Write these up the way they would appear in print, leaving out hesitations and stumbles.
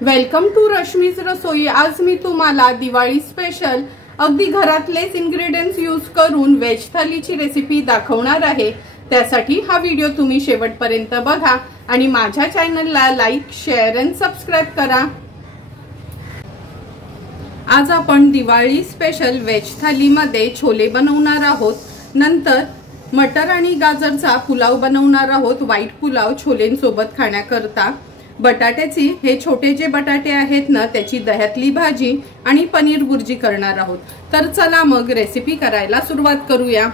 Welcome to Rashmi's रसोई। आज मी तुम्हाला Diwali special अगदी घरातलेच इन्ग्रेडियंट्स यूज करून वेज थालीची रेसिपी दाखवणार आहे। त्यासाठी हा व्हिडिओ तुम्ही शेवटपर्यंत बघा आणि माझ्या चॅनलला लाईक, शेअर आणि सबस्क्राइब करा। आज आपण दिवाळी स्पेशल वेज थालीमध्ये छोले बनवणार आहोत। नंतर मटर आणि गाजरचा पुलाव बनवणार आहोत। व्हाईट पुलाव छोलेंसोबत खाण्याकरता बटाट्याची हे छोटे जे बटाटे आहेत ना त्याची दह्यातली भाजी आणि पनीर बुर्जी करणार आहोत। तर चला मग रेसिपी करायला सुरुवात करूया।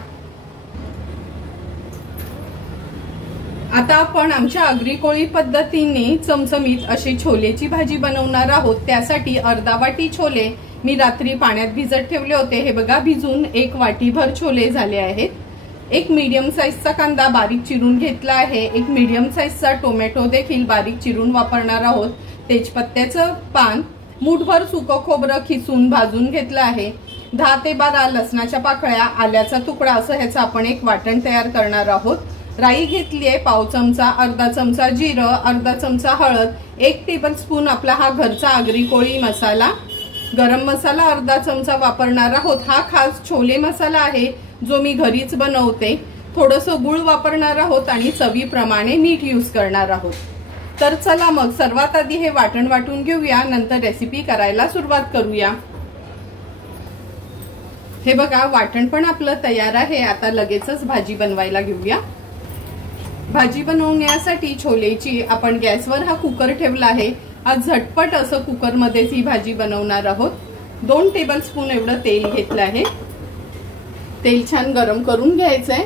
आता आपण आमच्या आगरी कोळी पद्धतीने चमचमीत अशी छोलेची भाजी बनवणार आहोत। त्यासाठी अर्धा वाटी छोले मी रात्री पाण्यात भिजत ठेवले होते। हे बघा भिजून एक वाटीभर छोले झाले आहेत। एक मीडियम साइजचा कांदा बारीक चिरून घेतला आहे। एक मीडियम साइजचा टोमॅटो देखील बारीक चिरून वापरणार आहोत। तेजपत्त्याचं पान, मूठभर सुकं खोबरं खिसून भाजून घेतलं आहे। 10 ते 12 लसणाच्या पाकळ्या, आल्याचा तुकडा असं ह्याचं आपण एक वाटण तयार करणार आहोत। राई घेतली आहे पाव चमचा, अर्धा चमचा जिरं, अर्धा चमचा हळद, 1 टेबलस्पून आपला हा घरचा आगरी कोळी मसाला, गरम मसाला अर्धा चमचा वापरणार आहोत। हा खास छोले मसाला आहे जो मी घरीच बनवते। थोडंसं गूळ वापरणार आहोत आणि चवीप्रमाणे मीठ यूज करणार आहोत। तर चला मग सर्वात आधी हे वाटण वाटून घेऊया, नंतर रेसिपी करायला सुरुवात करूया। हे बघा वाटण पण आपलं तयार आहे। आता लगेचच भाजी बनवायला घेऊया। भाजी बनवण्यासाठी छोलेची आपण गॅसवर हा कुकर ठेवला आहे। आज झटपट असं कुकर मध्येच ही भाजी बनवणार आहोत। 2 टेबलस्पून एवढं तेल घेतलं आहे। तेल छान गरम करून घ्यायचंय।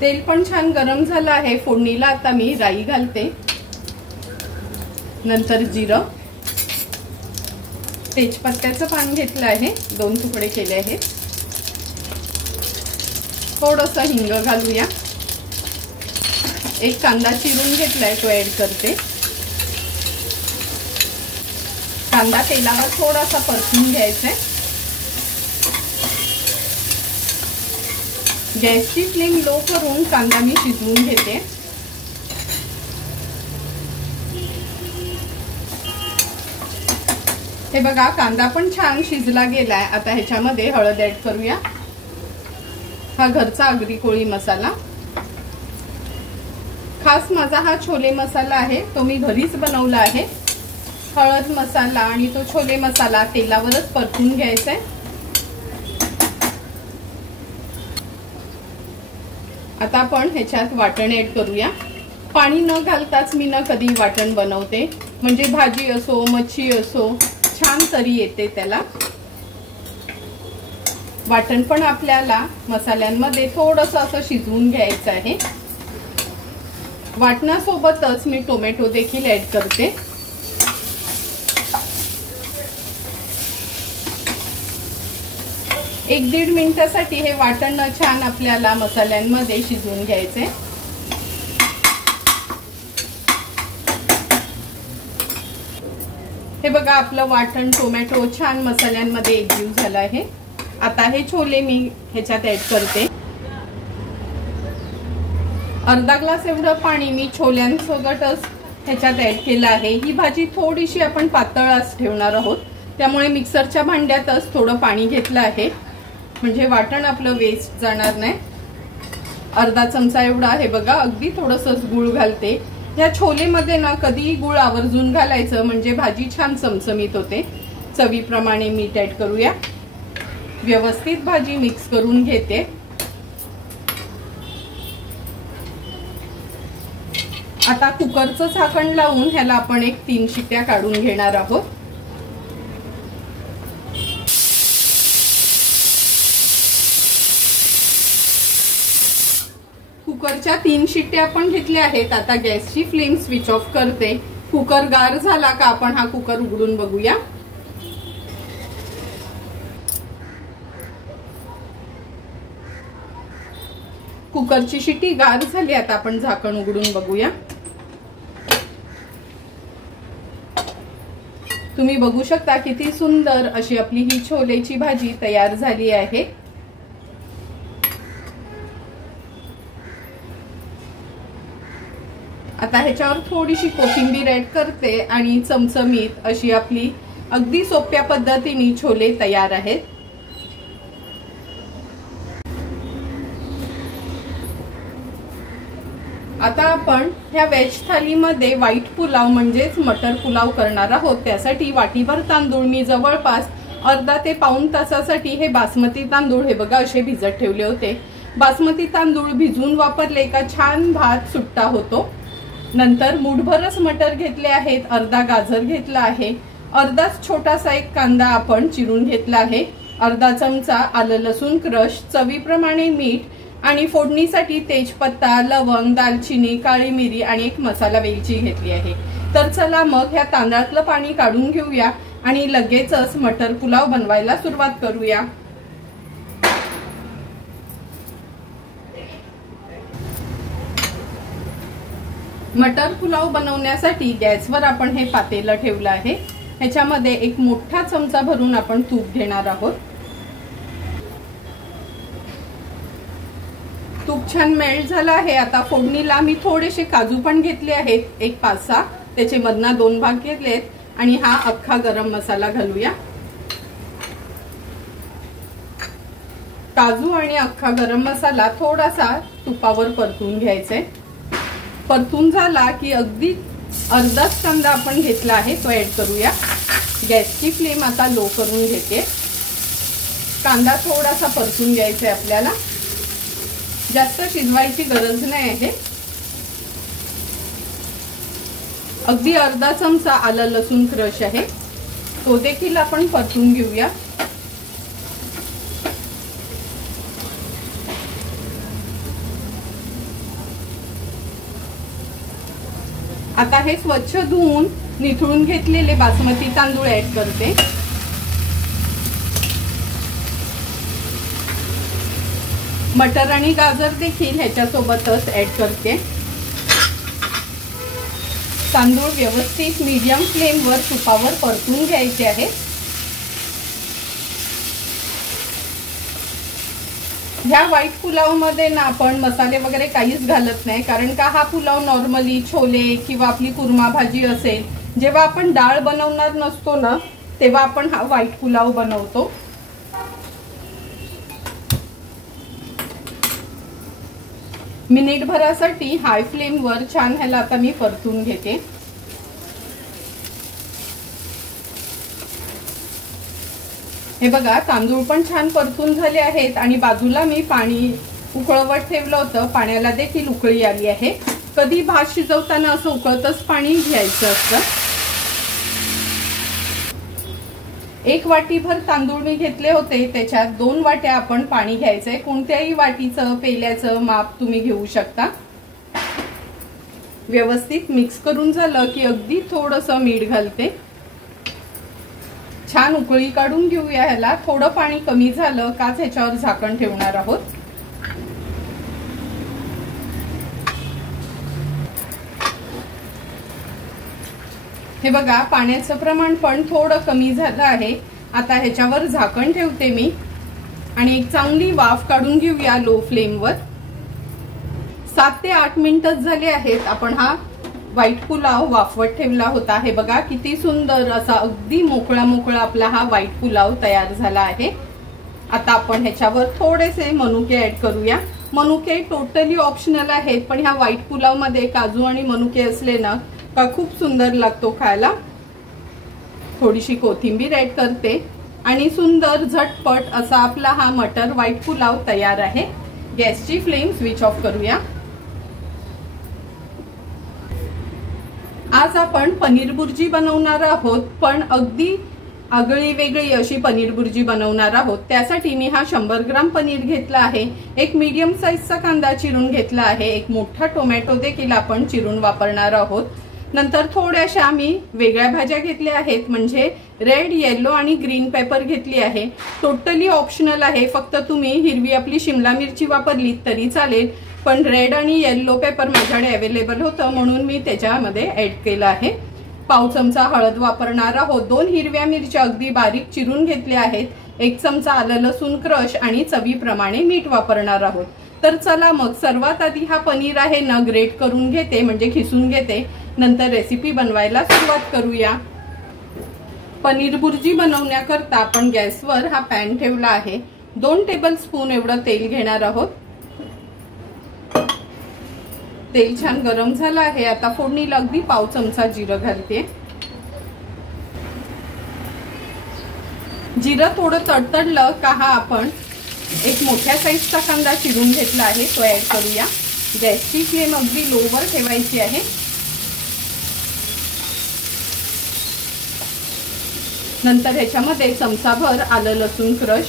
तेल पण छान गरम झालं आहे। फोडणीला आता मी राई घालते, नंतर जिरं, तेजपत्त्याचं पान घेतलं आहे, 2 तुकडे केले आहेत। थोडंसं हिंग घालूया। एक कांदा चिरून घेतलाय तो ऍड करते। कांदा तेलावर थोडासा परतून घ्यायचा आहे। गॅसची फ्लेम लो करून कांदा मी शिजवून घेते। हे बघा कांदा पण छान शिजला गेलाय। आता ह्याच्यामध्ये हळद ऍड करूया। हा घरचा आगरी कोळी मसाला, खास माझा हा छोले मसाला आहे, तो मी घरीच बनवला आहे। हळद मसाला आणि तो छोले मसाला तेलावरच परतून घ्यायचा आहे। आता आपण ह्याच्यात वाटण ऍड करूया। पाणी न घालताच मी ना कधी वाटण बनवते, म्हणजे भाजी असो मच्छी असो छान तरी येते त्याला। वाटण पण आपल्याला मसाल्यांमध्ये थोडंसं असं शिजवून घ्यायचं आहे। वाटणासोबतच मी टोमॅटो देखील ऍड करते। 1-1.5 मिनिटासाठी हे वाटण छान आपल्याला मसाल्यांमध्ये शिजवून घ्यायचे। हे बघा आपलं वाटण टोमॅटो छान मसाल्यांमध्ये एकजीव झालं आहे। आता हे छोले मी ह्याच्यात ऍड करते। अर्धा ग्लास एवढं पाणी मी छोल्यांसोबतच ह्याच्यात ऍड केलं आहे। ही भाजी थोडीशी आपण पातळच ठेवणार आहोत, त्यामुळे मिक्सरच्या भांड्यातच थोडं पाणी घेतलं आहे, म्हणजे वाटण आपलं वेस्ट जाणार नाही। अर्धा चमचा एवढा हे बघा अगदी थोडंसंच गूळ घालते। या छोलेमध्ये ना कधीही गूळ आवर्जून घालायचं, म्हणजे भाजी छान चमचमीत होते। चवीप्रमाणे मीठ ऍड करूया। व्यवस्थित भाजी मिक्स करून घेते। आता कुकरचं झाकण लावून ह्याला आपण 3 शिट्ट्या काढून घेणार आहोत। कुकरच्या 3 शिट्ट्या आपण घेतल्या आहेत। आता गॅसची फ्लेम स्विच ऑफ करते। कुकर गार झाला का आपण हा कुकर उघडून बघूया। कुकरची शिट्टी गार झाली। आता आपण झाकण उघडून बघूया। तुम्ही बघू शकता किती सुंदर अशी आपली ही छोलेची भाजी तयार झाली आहे। आता ह्याच्यावर थोडीशी कोथिंबीर ऍड करते आणि चमचमीत अशी आपली अगदी सोप्या पद्धतीने छोले तयार आहेत। आता आपण ह्या वेज थालीमध्ये व्हाईट पुलाव म्हणजेच मटर पुलाव करणार आहोत। त्यासाठी वाटीभर तांदूळ मी जवळपास अर्धा ते पाऊण तासासाठी हे बासमती तांदूळ हे बघा असे भिजत ठेवले होते। बासमती तांदूळ भिजून वापरले का छान भात सुट्टा होतो। नंतर मुठभरच मटर घेतले आहेत, अर्धा गाजर घेतला आहे, अर्धाच छोटासा एक कांदा आपण चिरून घेतला आहे, अर्धा चमचा आलं लसूण क्रश, चवीप्रमाणे मीठ आणि फोडणीसाठी तेजपत्ता, लवंग, दालचिनी, काळी मिरी आणि एक मसाला वेलची घेतली आहे। तर चला मग ह्या तांदळातलं पाणी काढून घेऊया आणि लगेचच मटर पुलाव बनवायला सुरुवात करूया। मटर पुलाव बनवण्यासाठी गॅसवर आपण हे पातेलं ठेवलं आहे। ह्याच्यामध्ये एक मोठा चमचा भरून आपण तूप घेणार आहोत। तूप छान मेल्ट झालं आहे। आता फोडणीला मी थोडेसे काजू पण घेतले आहेत, एक 5-6, त्याचे मधना 2 भाग घेतलेत आणि हा अख्खा गरम मसाला घालूया। काजू आणि अख्खा गरम मसाला थोडासा तुपावर परतून घ्यायचे। परतून झाला की अगदी अर्धाच कांदा आपण घेतला आहे तो ऍड करूया। गॅसची फ्लेम आता लो करून घेते। कांदा थोडासा परतून घ्यायचा आहे आपल्याला, जास्त शिजवायची गरज नाही आहे। अगदी अर्धा चमचा आलं लसूण क्रश आहे, तो देखील आपण परतून घेऊया। आता हे स्वच्छ धुवून निथळून घेतलेले बासमती तांदूळ ऍड करते। मटर आणि गाजर देखील ह्याच्यासोबतच ऍड करते। तांदूळ व्यवस्थित मीडियम फ्लेमवर तुपावर परतून घ्यायचे आहे। ह्या व्हाईट पुलाव मध्ये ना आपण मसाले वगैरे काहीच घालत नाही, कारण का हा पुलाव नॉर्मली छोले किंवा आपली कुर्मा भाजी असेल, जेव्हा आपण डाळ बनवणार नसतो ना तेव्हा आपण हा व्हाईट पुलाव बनवतो। मिनिटभरासाठी हाय फ्लेमवर छान ह्याला आता मी परतून घेते। हे बघा तांदूळ पण छान परतून झाले आहेत आणि बाजूला मी पाणी उकळवत ठेवलं होतं, पाण्याला देखील उकळी आली आहे। कधी भात शिजवताना असं उकळतच पाणी घ्यायचं असतं। 1 वाटीभर तांदूळ मी घेतले होते, त्याच्यात 2 वाट्या आपण पाणी घ्यायचंय। कोणत्याही वाटीचं पेल्याचं माप तुम्ही घेऊ शकता। व्यवस्थित मिक्स करून झालं की अगदी थोडंसं मीठ घालते। छान उकळी काढून घेऊया ह्याला। थोडं पाणी कमी झालं का ह्याच्यावर झाकण ठेवणार आहोत। हे बघा पाण्याचं प्रमाण पण थोडं कमी झालं आहे। आता ह्याच्यावर झाकण ठेवते मी आणि एक चांगली वाफ काढून घेऊया लो फ्लेमवर। 7 ते 8 मिनिटच झाले आहेत आपण हा व्हाईट पुलाव वाफवत ठेवला होता। हे बघा किती सुंदर असा अगदी मोकळा मोकळा आपला हा व्हाईट पुलाव तयार झाला आहे। आता आपण ह्याच्यावर थोडेसे मनुके ऍड करूया। मनुके टोटली ऑप्शनल आहेत, पण ह्या व्हाईट पुलाव मध्ये काजू आणि मनुके असले ना का खूप सुंदर लागतो खायला। थोडीशी कोथिंबीर ऍड करते आणि सुंदर झटपट असा आपला हा मटर व्हाईट पुलाव तयार आहे। गॅसची फ्लेम स्विच ऑफ करूया। आज आपण पनीर बुर्जी बनवणार आहोत, पण अगदी आगळी वेगळी अशी पनीर बुर्जी बनवणार आहोत। त्यासाठी मी हा 100 ग्राम पनीर घेतला आहे, एक मीडियम साईजचा कांदा चिरून घेतला आहे, एक मोठा टोमॅटो देखील आपण चिरून वापरणार आहोत। नंतर थोड्याशा मी वेगळ्या भाज्या घेतल्या आहेत, म्हणजे रेड, येलो आणि ग्रीन पेपर घेतली आहे। टोटली ऑप्शनल आहे, फक्त तुम्ही हिरवी आपली शिमला मिरची वापरली तरी चालेल, पण रेड आणि येलो पेपर माझ्याकडे अवेलेबल होतं म्हणून मी त्याच्यामध्ये ऍड केलं आहे। पाव चमचा हळद वापरणार आहोत, 2 हिरव्या मिरच्या अगदी बारीक चिरून घेतल्या आहेत, 1 चमचा आलं लसूण क्रश आणि चवीप्रमाणे मीठ वापरणार आहोत। तर चला मग सर्वात आधी हा पनीर आहे ना ग्रेट करून घेते, म्हणजे खिसून घेते, नंतर रेसिपी बनवायला सुरुवात करूया। पनीर बुर्जी बनवण्याकरता आपण गॅसवर हा पॅन ठेवला आहे। 2 टेबलस्पून एवढं तेल घेणार आहोत। तेल छान गरम झालं आहे। आता फोडणीला अगदी पाव चमचा जिरं घालते। जिरं थोडं तडतडलं का हा आपण एक मोठ्या साईजचा कांदा चिरून घेतला आहे तो ऍड करूया। गॅसची फ्लेम अगदी लोवर ठेवायची आहे। नंतर ह्याच्यामध्ये चमचाभर आलं लसूण क्रश,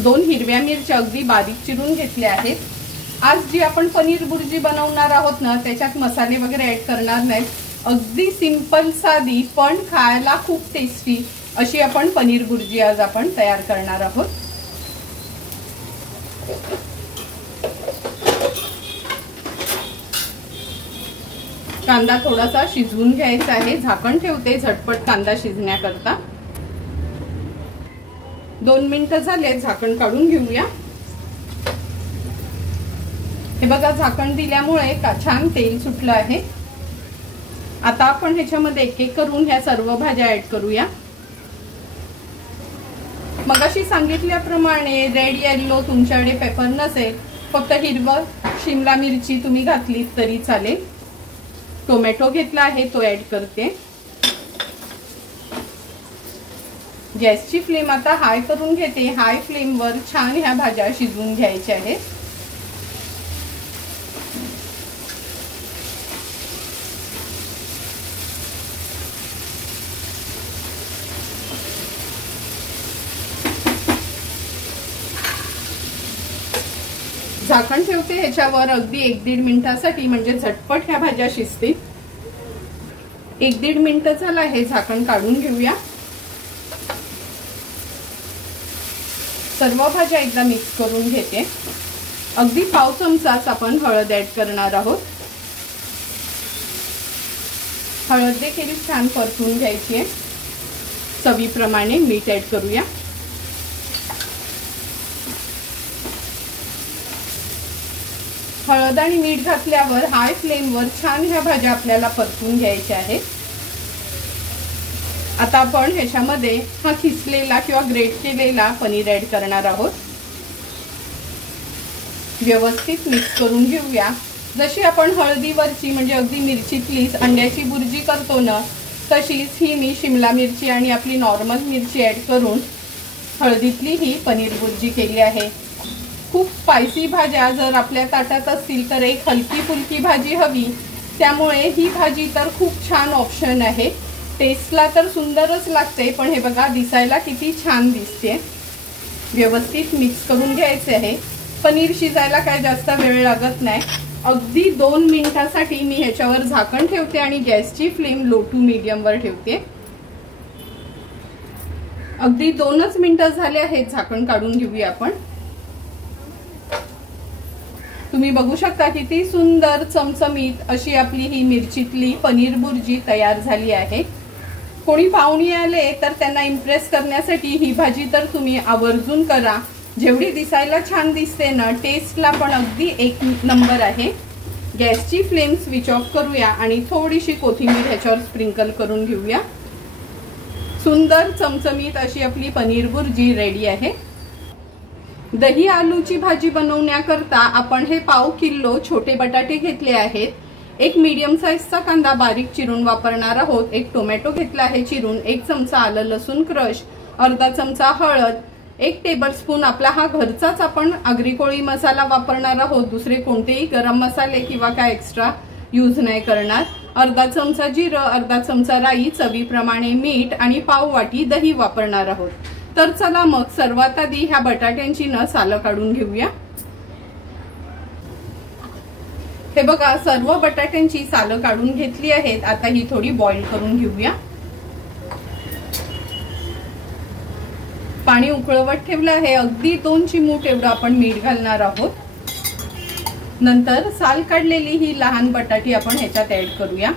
2 हिरव्या मिरच्या अगदी बारीक चिरून घेतल्या आहेत। आज जी आपण पनीर बुर्जी बनवणार आहोत ना त्याच्यात मसाले वगैरे ऍड करणार नाहीत, अगदी सिंपल साधी पण खायला खूप टेस्टी अशी आपण पनीर बुर्जी आज आपण तयार करणार आहोत। कांदा थोडासा शिजवून घ्यायचा आहे। झाकण ठेवते झटपट कांदा शिजण्याकरता। 2 मिनिटं झाले, झाकण काढून घेऊया। हे बघा झाकण दिल्यामुळे छान तेल सुटलं आहे। आता आपण ह्याच्यामध्ये एक एक करून ह्या सर्व भाज्या ऍड करूया। मगाशी सांगितल्याप्रमाणे रेड येलो तुमच्याकडे पेपर नसेल, फक्त हिरवं शिमला मिरची तुम्ही घातली तरी चालेल। टोमॅटो घेतला आहे तो ऍड करते। गॅसची फ्लेम आता हाय करून घेते। हाय फ्लेमवर छान ह्या भाज्या शिजवून घ्यायच्या आहेत। झाकण ठेवते ह्याच्यावर अगदी 1-1.5 मिनिटासाठी, म्हणजे झटपट ह्या भाज्या शिजतील। 1-1.5 मिनिट झालं आहे, झाकण काढून घेऊया। सर्व भाज्या एकदा मिक्स करून घेते। अगदी पाव चमचाच आपण हळद ऍड करणार आहोत। हळद देखील छान परतून घ्यायची आहे। चवीप्रमाणे मीठ ऍड करूया। हळद आणि मीठ घातल्यावर हाय फ्लेमवर छान ह्या भाज्या आपल्याला परतून घ्यायच्या आहेत। आता आपण ह्याच्यामध्ये हा खिसलेला किंवा ग्रेट केलेला पनीर ऍड करणार आहोत। व्यवस्थित मिक्स करून घेऊया। जशी आपण हळदीवरची म्हणजे अगदी मिरचीतली अंड्याची बुर्जी करतो ना, तशीच ही मी शिमला मिरची आणि आपली नॉर्मल मिरची ऍड करून हळदीतली ही पनीर बुर्जी केली आहे। खूप स्पायसी भाज्या जर आपल्या ताटात असतील तर एक हलकी फुलकी भाजी हवी, त्यामुळे ही भाजी तर खूप छान ऑप्शन आहे। टेस्टला तर सुंदरच लागते, पण हे बघा दिसायला किती छान दिसते। व्यवस्थित मिक्स करून घ्यायचे आहे। पनीर शिजायला काय जास्त वेळ लागत नाही, अगदी 2 मिनिटासाठी मी ह्याच्यावर झाकण ठेवते आणि गॅसची फ्लेम लो टू मीडियम वर ठेवते। अगदी 2च मिनिटं झाले आहेत, झाकण काढून घेऊया आपण। तुम्ही बघू शकता किती सुंदर चमचमीत अशी आपली ही मिरचीतली पनीर बुर्जी तयार झाली आहे। कोणी पाहुणे आले तर त्यांना इम्प्रेस करण्यासाठी ही भाजी तर तुम्ही आवर्जून करा। जेवढी दिसायला छान दिसते ना, टेस्टला पण अगदी 1 नंबर आहे। गॅसची फ्लेम स्विच ऑफ करूया आणि थोडीशी कोथिंबीर ह्याच्यावर स्प्रिंकल करून घेऊया। सुंदर चमचमीत अशी आपली पनीर बुर्जी रेडी आहे। दही आलूची भाजी बनवण्याकरता आपण हे पाव किलो छोटे बटाटे घेतले आहेत। एक मीडियम साईजचा कांदा बारीक चिरून वापरणार आहोत। एक टोमॅटो घेतला आहे चिरून, 1 चमचा आलं लसूण क्रश, अर्धा चमचा हळद, 1 टेबलस्पून आपला हा घरचाच आपण आगरी कोळी मसाला वापरणार आहोत। दुसरे कोणतेही गरम मसाले किंवा काय एक्स्ट्रा यूज नाही करणार। अर्धा चमचा जिरं, अर्धा चमचा राई, चवीप्रमाणे मीठ आणि पाव वाटी दही वापरणार आहोत। तर चला मग सर्वात आधी ह्या बटाट्यांची सालं काढून घेऊया। हे बघा सर्व बटाट्यांची सालं काढून घेतली आहेत। आता ही थोडी बॉईल करून घेऊया। पाणी उकळवत ठेवलं आहे। अगदी 2 चिमूट एवढं आपण मीठ घालणार आहोत। नंतर साल काढलेली ही लहान बटाटी आपण ह्याच्यात ऍड करूया।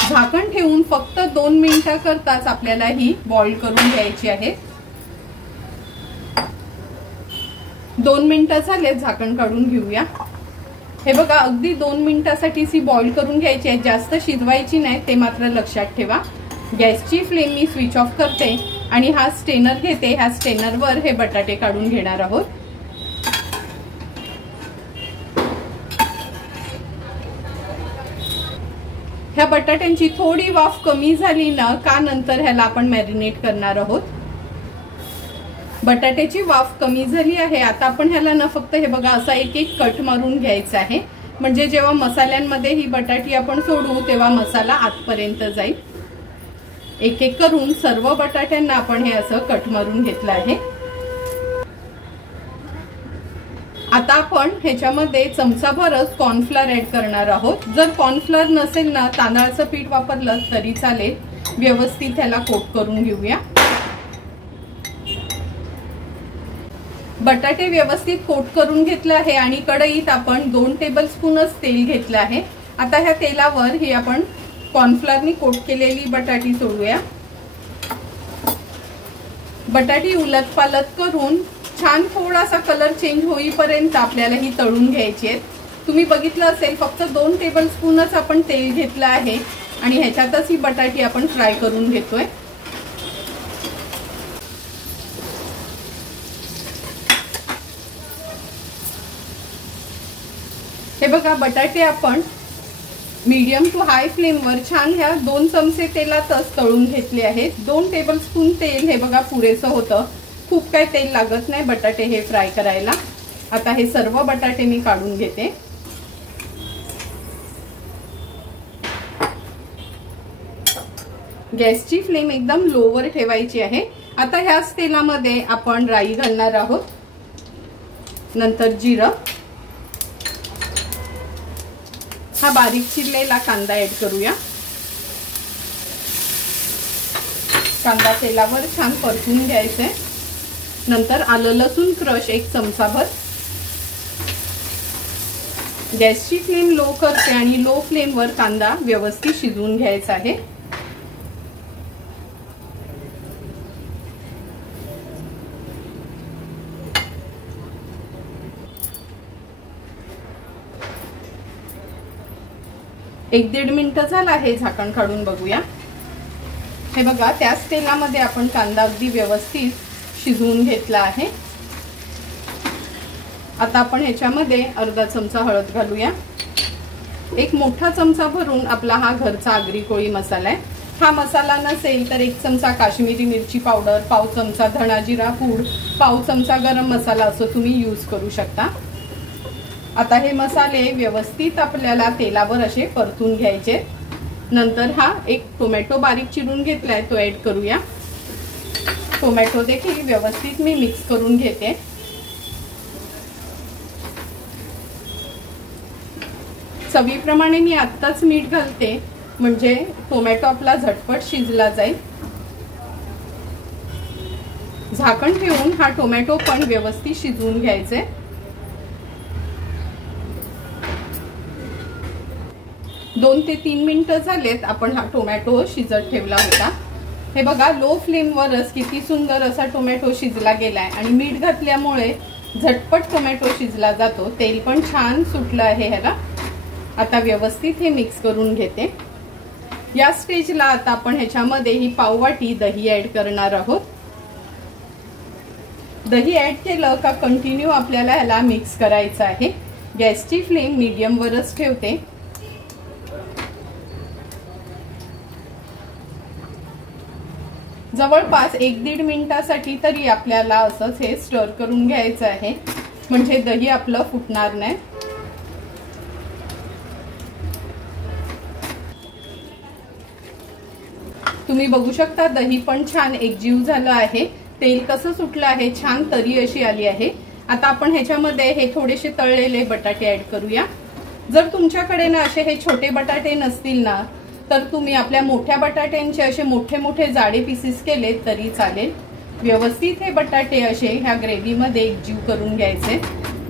झाकण ठेवून फक्त 2 मिनिटाकरताच आपल्याला ही बॉईल करून घ्यायची आहे। 2 मिनिटं झाले, झाकण काढून घेऊया। हे बघा, अगदी 2 मिनिटासाठीच ही बॉईल करून घ्यायची आहे, जास्त शिजवायची नाही, ते मात्र लक्षात ठेवा। गॅसची फ्लेम मी स्विच ऑफ करते आणि हा स्टेनर घेते। ह्या स्टेनरवर हे बटाटे काढून घेणार आहोत। ह्या बटाट्यांची थोडी वाफ कमी झाली ना का नंतर ह्याला आपण मॅरिनेट करणार आहोत। बटाट्याची वाफ कमी झाली आहे। आता आपण ह्याला ना फक्त हे बघा असा एक एक कट मारून घ्यायचा आहे, म्हणजे जेव्हा मसाल्यांमध्ये ही बटाटी आपण सोडू तेव्हा मसाला आतपर्यंत जाईल। एक एक करून सर्व बटाट्यांना आपण हे असं कट मारून घेतलं आहे। आता आपण ह्याच्यामध्ये चमचाभरच कॉर्नफ्लोअर ऍड करणार आहोत। जर कॉर्नफ्लोअर नसेल ना, तांदळाचं पीठ वापरलं तरी चालेल। व्यवस्थित ह्याला कोट करून घेऊया। बटाटे व्यवस्थित कोट करून घेतले आहे आणि कढईत आपण 2 टेबलस्पूनच तेल घेतलं आहे। आता ह्या तेलावर ही आपण कॉर्नफ्लोअरनी कोट केलेली बटाटी सोडूया। बटाटी उलटपालट करून छान थोडासा कलर चेंज होईपर्यंत आपल्याला ही तळून घ्यायची आहेत। तुम्ही बघितलं असेल, फक्त 2 टेबलस्पूनच आपण तेल घेतलं आहे आणि ह्याच्यातच ही बटाटी आपण फ्राय करून घेतोय। हे बघा, बटाटे आपण मीडियम टू हाय फ्लेमवर छान ह्या 2 चमचे तेलातच तळून घेतले आहेत। 2 टेबलस्पून तेल हे बघा पुरेसं होतं, खूप काय तेल लागत नाही बटाटे हे फ्राय करायला। आता हे सर्व बटाटे मी काढून घेते। गॅसची फ्लेम एकदम लोवर ठेवायची आहे। आता ह्याच तेलामध्ये आपण राई घालणार आहोत, नंतर जिरं, हा बारीक चिरलेला कांदा ऍड करूया। कांदा तेलावर छान परतून घ्यायचे। नंतर आलं लसूण क्रश 1 चमचाभर। गॅसची फ्लेम लो करते आणि लो फ्लेमवर कांदा व्यवस्थित शिजवून घ्यायचा आहे। एक 1.5 मिनिटं झाला आहे, झाकण काढून बघूया। हे बघा, त्याच तेलामध्ये आपण कांदा अगदी व्यवस्थित शिजवून घेतला आहे। आता आपण ह्याच्यामध्ये अर्धा चमचा हळद घालूया। 1 मोठा चमचा भरून आपला हा घरचा आगरी कोळी मसाला आहे। हा मसाला नसेल तर 1 चमचा काश्मीरी मिरची पावडर, पाव चमचा धणा जिरा पूड, पाव चमचा गरम मसाला असं तुम्ही यूज करू शकता। आता हे मसाले व्यवस्थित आपल्याला तेलावर असे परतून घ्यायचे। नंतर हा 1 टोमॅटो बारीक चिरून घेतलाय तो ऍड करूया। टोमॅटो देखील व्यवस्थित मी मिक्स करून घेते। चवीप्रमाणे मी आत्ताच मीठ घालते, म्हणजे टोमॅटो आपला झटपट शिजला जाईल। झाकण ठेवून हा टोमॅटो पण व्यवस्थित शिजवून घ्यायचे। 2 ते 3 मिनिटं झालेत, आपण हा टोमॅटो शिजत ठेवला होता। हे बघा, लो फ्लेमवरच किती सुंदर असा टोमॅटो शिजला गेलाय आणि मीठ घातल्यामुळे झटपट टोमॅटो शिजला जातो। तेल पण छान सुटलं आहे ह्याला। आता व्यवस्थित हे मिक्स करून घेते। या स्टेजला आता आपण ह्याच्यामध्ये ही पाववाटी दही ऍड करणार आहोत। दही ऍड केलं का कंटिन्यू आपल्याला ह्याला मिक्स करायचं आहे। गॅसची फ्लेम मीडियम वरच ठेवते। जवळपास 1-1.5 मिनिटासाठी तरी आपल्याला असंच हे स्टर करून घ्यायचं आहे, म्हणजे दही आपलं फुटणार नाही। तुम्ही बघू शकता दही पण छान एकजीव झालं आहे। तेल कसं सुटलं आहे, छान तरी अशी आली आहे। आता आपण ह्याच्यामध्ये हे थोडेसे तळलेले बटाटे ऍड करूया। जर तुमच्याकडे ना असे हे छोटे बटाटे नसतील ना, तर तुम्ही आपल्या मोठ्या बटाट्यांचे असे मोठे मोठे जाडे पीसेस केले तरी चालेल। व्यवस्थित हे बटाटे असे ह्या ग्रेव्हीमध्ये एकजीव करून घ्यायचे।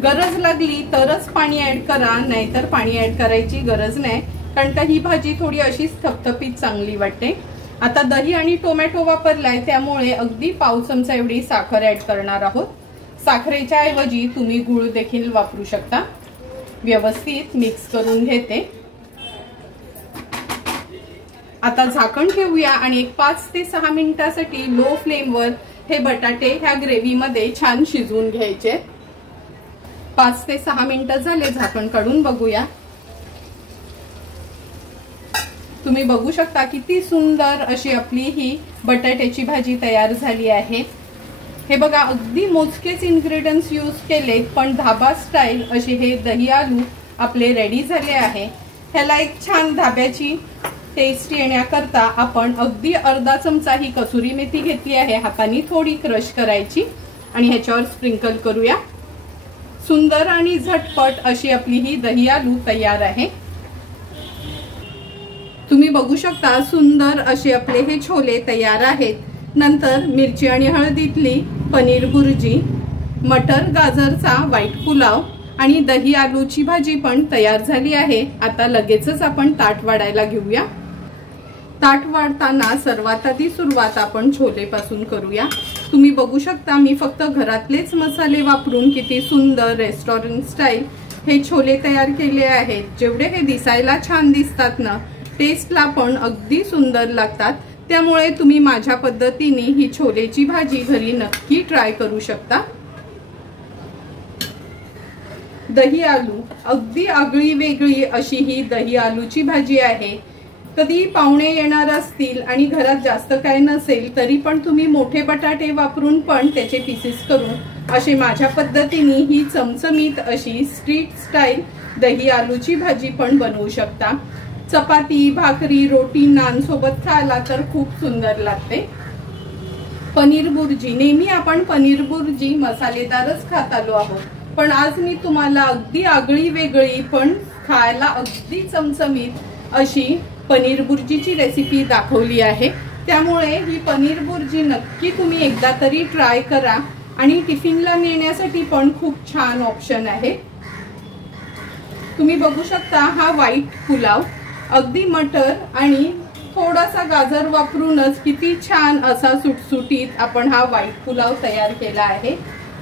गरज लागली तरच पाणी ऍड करा, नाहीतर पाणी ऍड करायची गरज नाही, कारण का ही भाजी थोडी अशीच थपथपीत चांगली वाटते। आता दही आणि टोमॅटो वापरलाय त्यामुळे अगदी पाव चमचा एवढी साखर ऍड करणार आहोत। साखरेच्या ऐवजी तुम्ही गूळ देखील वापरू शकता। व्यवस्थित मिक्स करून घेते। आता झाकण ठेवूया आणि एक 5 ते 6 मिनिटांसाठी लो फ्लेमवर हे बटाटे ह्या ग्रेव्हीमध्ये छान शिजवून घ्यायचे। 5 ते 6 मिनिटं झाले, झाकण काढून बघूया। तुम्ही बघू शकता किती सुंदर अशी आपली ही बटाट्याची भाजी तयार झाली आहे। हे बघा, अगदी मोजकेच इन्ग्रेडियंट्स यूज केलेत, पण धाबा स्टाईल असे हे दही आलू आपले रेडी झाले आहे। ह्याला एक छान धाब्याची टेस्ट येण्याकरता आपण अगदी अर्धा चमचा ही कसुरी मेथी घेतली आहे, हाताने थोडी क्रश करायची आणि ह्याच्यावर स्प्रिंकल करूया। सुंदर आणि झटपट अशी आपली ही दही आलू तयार आहे। तुम्ही बघू शकता सुंदर असे आपले हे छोले तयार आहेत। नंतर मिरची आणि हळदीतली पनीर भुर्जी, मटर गाजरचा व्हाईट पुलाव आणि दही आलूची भाजी पण तयार झाली आहे। आता लगेचच आपण ताट वाढायला घेऊया। ताट वाढताना सर्वात आधी सुरुवात आपण छोले पासून करूया। तुम्ही बघू शकता मी फक्त घरातलेच मसाले वापरून किती सुंदर रेस्टॉरंट स्टाईल हे छोले तयार केले आहेत। जेवढे हे दिसायला छान दिसतात ना, टेस्टला पण अगदी सुंदर लागतात। त्यामुळे तुम्ही माझ्या पद्धतीने ही छोलेची भाजी घरी नक्की ट्राय करू शकता। दही आलू अगदी आगळी वेगळी अशी ही दही आलूची भाजी आहे। कधी पाहुणे येणार असतील आणि घरात जास्त काय नसेल तरी पण तुम्ही मोठे बटाटे वापरून पण त्याचे पीसेस करून अशी माझ्या पद्धतीने ही चमचमीत अशी स्ट्रीट स्टाईल दही आलूची भाजी पण बनवू शकता। चपाती, भाकरी, रोटी, नान सोबत खायला तर खूप सुंदर लागते। पनीर भुर्जी, नेहमी आपण पनीर भुर्जी मसालेदारच खात आलो आहोत, पण आज मी तुम्हाला अगदी आगळी वेगळी पण खायला अगदी चमचमीत अशी पनीर भुर्जीची रेसिपी दाखवली आहे। त्यामुळे ही पनीर भुर्जी नक्की तुम्ही एकदा तरी ट्राय करा आणि टिफिनला नेण्यासाठी पण खूप छान ऑप्शन आहे। तुम्ही बघू शकता हा व्हाईट पुलाव अगदी मटर आणि थोडासा गाजर वापरूनच किती छान असा सुटसुटीत आपण हा व्हाईट पुलाव तयार केला आहे।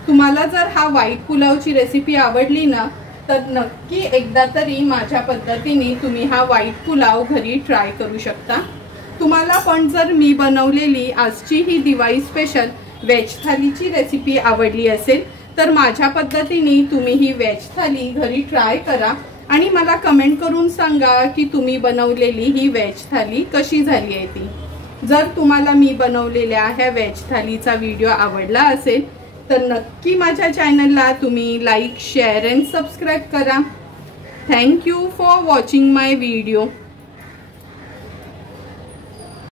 तुम्हाला जर हा व्हाईट पुलावची रेसिपी आवडली ना, तर नक्की एकदा तरी माझ्या पद्धतीने तुम्ही हा व्हाईट पुलाव घरी ट्राय करू शकता। तुम्हाला पण जर मी बनवलेली आजची ही दिवाळी स्पेशल व्हेज थालीची रेसिपी आवडली असेल तर माझ्या पद्धतीने तुम्ही ही व्हेज थाली घरी ट्राय करा आणि मला कमेंट करून सांगा की तुम्ही बनवलेली ही व्हेज थाली कशी झाली आहे ती। जर तुम्हाला मी बनवलेल्या ह्या व्हेज थालीचा व्हिडिओ आवडला असेल तर नक्की माझ्या चॅनलला तुम्ही लाईक, शेअर अँड सबस्क्राईब करा। Thank you for watching my video.